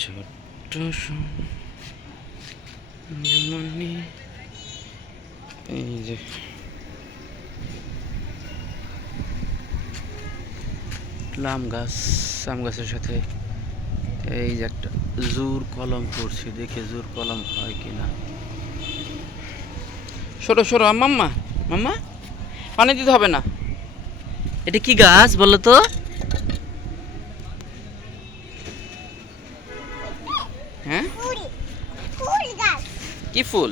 ছোট্ট এই যে। আম গাছ, আম গাছের সাথে এই যে একটা জোর কলম করছি দেখে জোর কলম হয় কিনা। সরো সরো মাম্মা মাম্মা পানি দিতে হবে না। এটা কি গাছ বলো তো? হ্যাঁ? কি ফুল?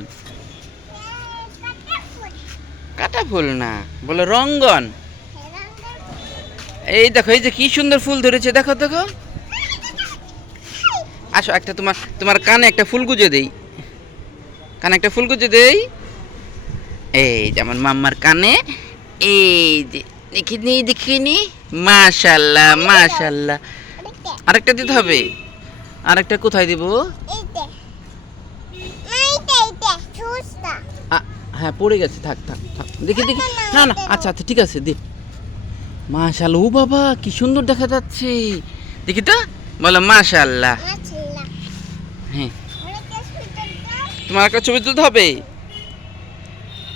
কাটা ফুল না বলে রঙ্গন। এই দেখো এই যে কি সুন্দর ফুল ধরেছে দেখো দেখো। আসো একটা তোমার তোমার কানে একটা ফুল গুজে দেই। কানে একটা ফুল গুজে দেই। এই যেমন মাম্মার কানে এই যে দেখিনি দেখিনি। মাশাল্লাহ মাশাল্লাহ। আরেকটা দিতে হবে। আরেকটা কোথায় দিব? হ্যাঁ পড়ে গেছে থাক থাক থাক। দেখি দেখি। না না আচ্ছা আচ্ছা ঠিক আছে দে। মাশাল্লাহ ও বাবা কি সুন্দর দেখা যাচ্ছে। দেখি তো বলো মাশাল্লাহ হ্যাঁ। তোমার একটা ছবি তুলতে হবে?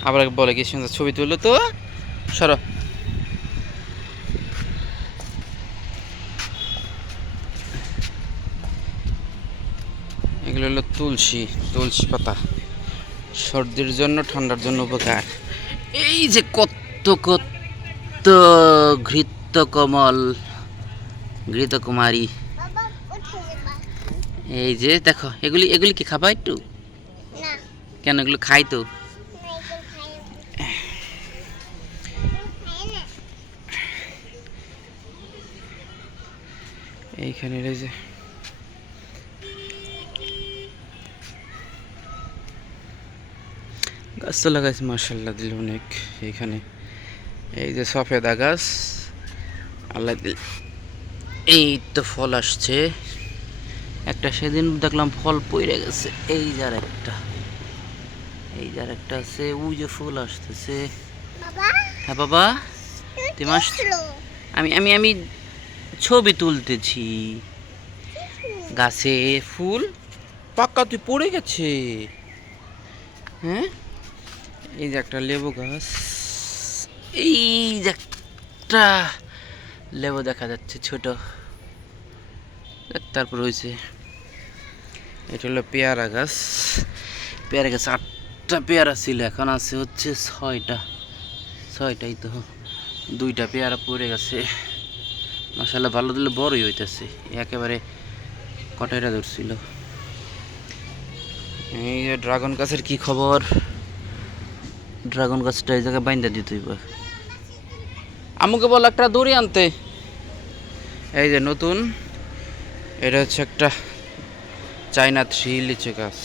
আবার বলে কি সুন্দর ছবি তুললো তো? সরো। এগুলো হলো তুলসী তুলসী পাতা। সর্দির জন্য ঠান্ডার জন্য উপকার। এই যে কত কত ঘৃত কমল ঘৃত কুমারী এই যে দেখো এগুলি এগুলি কি খাবা একটু? কেন এগুলো খাই তো? এইখানে এই যে গাছ তো লাগাইছে মার্শাল্লাহ দিল অনেক এইখানে এই যে সফেদা গাছ আল্লাহ দিল। এই তো ফল আসছে। একটা সেদিন দেখলাম ফল পড়ে গেছে। এই যার একটা এই যার একটা আছে ওই যে ফুল আসতেছে। হ্যাঁ বাবা? তুমি আমি আমি আমি ছবি তুলতেছি। গাছে ফুল। পাক্কা তুই পড়ে গেছে। হ্যাঁ? এই যে একটা লেবু গাছ। এই যে একটা লেবু দেখা যাচ্ছে ছোট। তারপর হয়েছে এটা হলো পেয়ারা গাছ। পেয়ারা গাছ আটটা পেয়ারা ছিল, এখন আছে হচ্ছে ছয়টা। ছয়টাই তো, দুইটা পেয়ারা পড়ে গেছে। মশালা ভালো দিলে বড়ই হইতেছে। একেবারে কটাইরা ধরছিল। এই ড্রাগন গাছের কি খবর? ড্রাগন গাছটা এই জায়গায় বাইন্দা দিতে হইব। আমাকে বল একটা দড়ি আনতে। এই যে নতুন, এটা হচ্ছে একটা চাইনা থ্রি লিচু গাছ।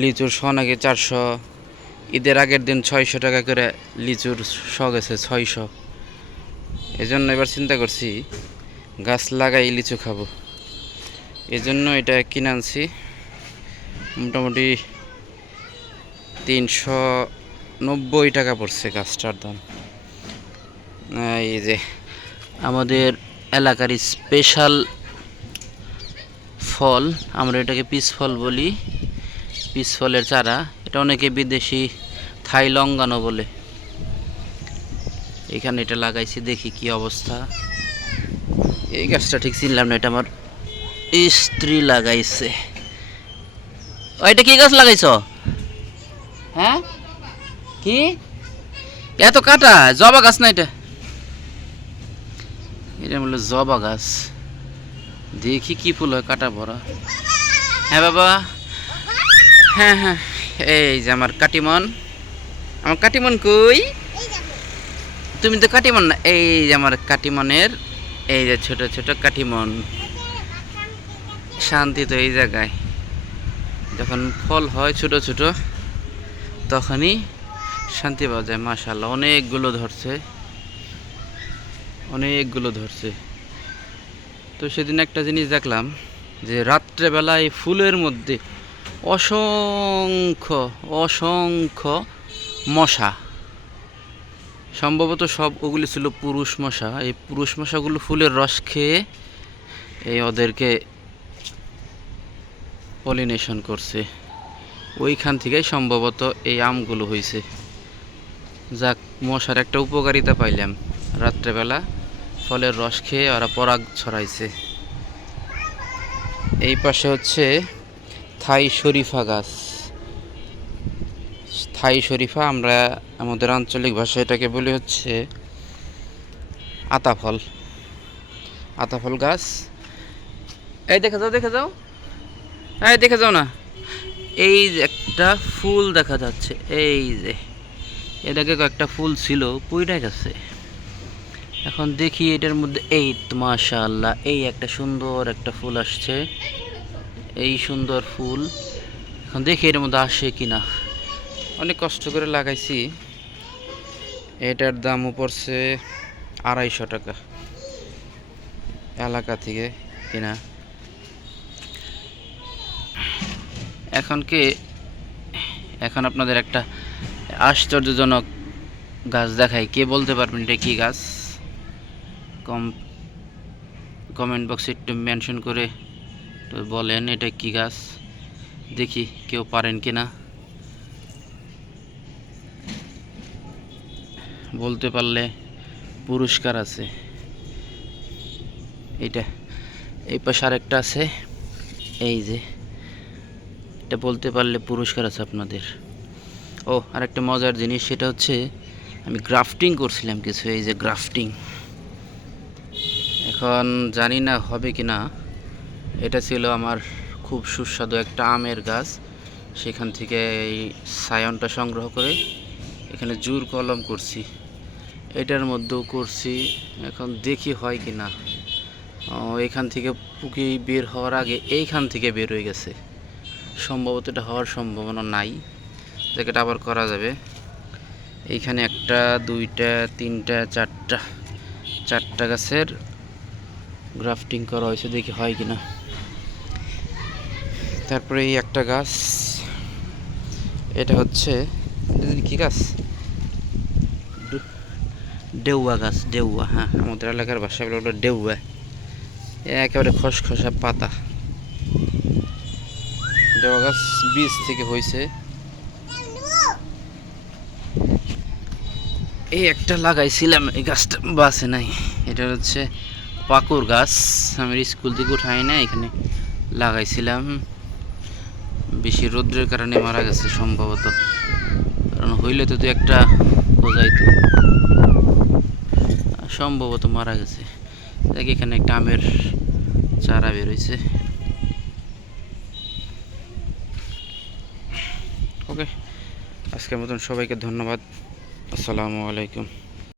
লিচুর শ নাকি চারশো, ঈদের আগের দিন ছয়শো টাকা করে লিচুর শ গেছে ছয়শো। এই জন্য এবার চিন্তা করছি, গাছ লাগাই লিচু খাব। এই জন্য এটা কিনে আনছি। মোটামুটি তিনশো নব্বই টাকা পড়ছে গাছটার দাম। এই যে আমাদের এলাকার স্পেশাল ফল, আমরা এটাকে পিস ফল বলি, পিস ফলের চারা। এটা অনেকে বিদেশি থাই লঙ্গানো বলে। এখানে এটা লাগাইছি, দেখি কি অবস্থা। এই গাছটা ঠিক চিনলাম না, এটা আমার স্ত্রী লাগাইছে। ও, এটা কি গাছ লাগাইছ? হ্যাঁ? কি? এত কাটা জবা গাছ না এটা? এটা বলে জবা গাছ। দেখি কি ফুল হয় কাটা ভরা। হ্যাঁ বাবা। হ্যাঁ হ্যাঁ। এই যে আমার কাটিমন। আমার কাটিমন কই? তুমি তো কাটিমন না। এই যে আমার কাটিমনের এই যে ছোট ছোট কাটিমন। শান্তি তো এই জায়গায়। যখন ফল হয় ছোট ছোট, তখনই শান্তি পাওয়া যায় মাশাল্লাহ অনেকগুলো ধরছে। অনেকগুলো ধরছে। তো সেদিন একটা জিনিস দেখলাম যে রাত্রেবেলায় ফুলের মধ্যে অসংখ্য অসংখ্য মশা। সম্ভবত সব ওগুলি ছিল পুরুষ মশা। এই পুরুষ মশাগুলো ফুলের রস খেয়ে এই ওদেরকে পলিনেশন করছে। ওইখান থেকেই সম্ভবত এই আমগুলো হয়েছে যাক, মশার একটা উপকারিতা পাইলাম। রাত্রেবেলা ফলের রস খেয়ে ওরা পরাগ ছড়াইছে। এই পাশে হচ্ছে থাই শরীফা গাছ। থাই শরীফা আমরা আমাদের আঞ্চলিক ভাষায় এটাকে বলি হচ্ছে আতাফল। আতাফল গাছ। এই দেখে যাও দেখে যাও। এই, দেখে যাও না। এই যে একটা ফুল দেখা যাচ্ছে। এই যে এটাকে কয়েকটা ফুল ছিল পুইটা গেছে। এখন দেখি এটার মধ্যে, এই তো মাশাআল্লাহ, এই একটা সুন্দর একটা ফুল আসছে। এই সুন্দর ফুল। এখন দেখি এর মধ্যে আসে কিনা। অনেক কষ্ট করে লাগাইছি। এটার দামও পড়ছে আড়াইশো টাকা। এলাকা থেকে কিনা। এখন কি, এখন আপনাদের একটা আশ্চর্যজনক গাছ দেখাই। কে বলতে পারবেন এটা কি গাছ? কম কমেন্ট বক্সে একটু মেনশন করে একটু বলেন এটা কি গাছ? দেখি কেউ পারেন কি না। বলতে পারলে পুরস্কার আছে। এটা এই পাশে আরেকটা আছে। এই যে। এটা বলতে পারলে পুরস্কার আছে আপনাদের। ও আর একটা মজার জিনিস, সেটা হচ্ছে আমি গ্রাফটিং করছিলাম কিছু, এই যে গ্রাফটিং এখন জানি না হবে কি না। এটা ছিল আমার খুব সুস্বাদু একটা আমের গাছ। সেখান থেকে এই সায়নটা সংগ্রহ করে এখানে জুর কলম করছি। এটার মধ্যেও করছি, এখন দেখি হয় কি না। এখান থেকে পুকি বের হওয়ার আগে এইখান থেকে বের হয়ে গেছে। সম্ভবত এটা হওয়ার সম্ভাবনা নাই। জায়গাটা আবার করা যাবে। এইখানে একটা, দুইটা, তিনটা, চারটা চারটা গাছের গ্রাফটিং করা হয়েছে, দেখি হয় কিনা। তারপরে এই একটা গাছ, এটা হচ্ছে কি গাছ? ডেউয়া গাছ, ডেউয়া হ্যাঁ আমাদের এলাকার ভাষায় বলে ওটা ডেউয়া। একেবারে খসখসা পাতা। ডেউয়া গাছ বীজ থেকে হয়েছে। এই একটা লাগাইছিলাম, এই গাছটা বাসে নাই। এটা হচ্ছে পাকুর গাছ। আমি স্কুল থেকে উঠাই না এখানে লাগাইছিলাম। বেশি রৌদ্রের কারণে মারা গেছে সম্ভবত। কারণ হইলে তো দু একটা বোঝাইতো। সম্ভবত মারা গেছে। দেখ এখানে একটা আমের চারা বেরোইছে আজকের মতন সবাইকে ধন্যবাদ। আসসালামু আলাইকুম।